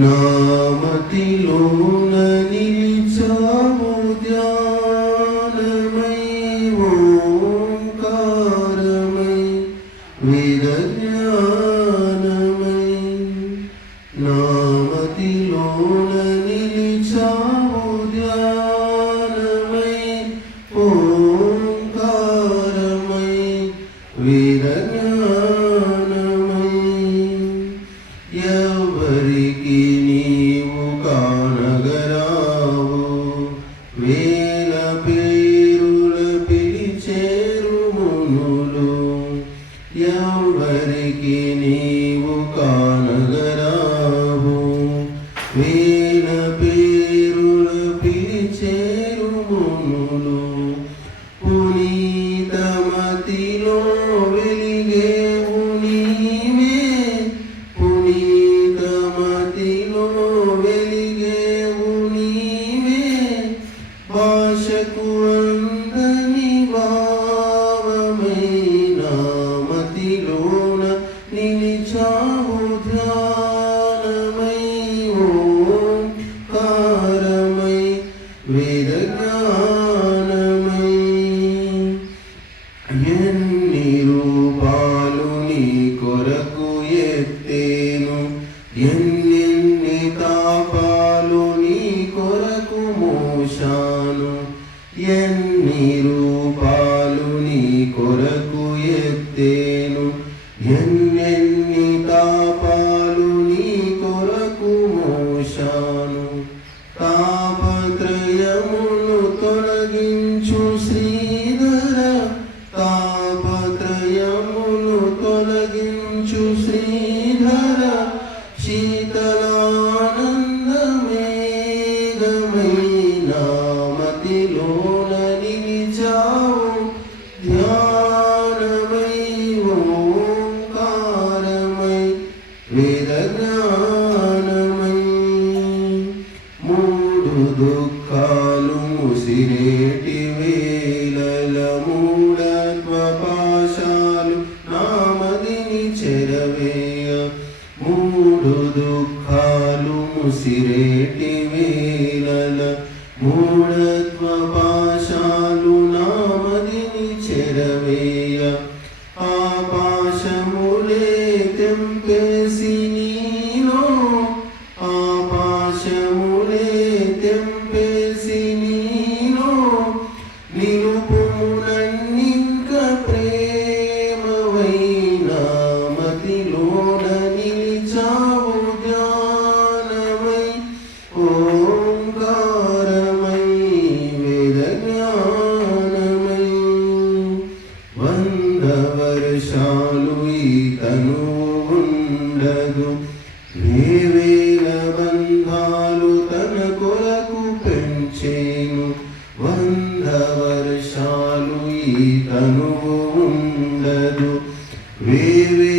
నామతిలోన నిలిచావు ధ్యానమై ఓంకారమై వేదజ్ఞానమై. నామతిలోన నిలిచావు ధ్యానమై ఓంకారమై వేదజ్ఞానమై. ఎవరికి నీవు కానగరావు వేల పేరుల పిలిచేరు మునులు. ఎవరికి నీవు కానగరావు వేల పేరుల పిలిచేరు మునులు. పునీతమతిలో వెలిగేవు నీవే, పునీతమతిలో వెలిగేవు నీవే. భాషకు అందని భావమై నామతిలోన నిలిచావు ధ్యానమై ఓంకారమై వేదజ్ఞానమై. ఎన్ని రూపాలు నీ కొరకు ఎత్తేను, ఎన్నెన్ని తాపాలు నీ కొరకు మోశాను. ఎన్ని రూపాలు నీ కొరకు ఎత్తేను, ఎన్నెన్ని తాపాలు నీ కొరకు మోశాను. తాపత్రయమును తొలగించు శ్రీధర, తాపత్రయమును తొలగించు శ్రీధర. శీతలానందమేఘమై నామతిలోన నిలిచావు ధ్యానమై ఓంకారమై వేదజ్ఞానమై. మూడు దుఃఖాలు ముసిరేటి వేళల మూఢత్వ పాశాలు నామదిని చెరవేయ. మూడు దుఃఖాలు ముసిరేటి వేళల మూఢత్వ పాశాలు నామదిని చెరవేయ. ఆపాశములే తెంపేసి నీలో, ఆపాశములే తెంపేసి నీలో. నిలుపుమునన్నింక ప్రేమవై నామతిలోన నిలిచావు ధ్యానమై ఓంకారమై వేదజ్ఞానమై. 100 వర్షాలు ఈ తనువు ఉండదు, వేవేల బంధాలు తన కొరకు పెంచేను. 100 వర్షాలు ఈ తనువు ఉండదు, వేవే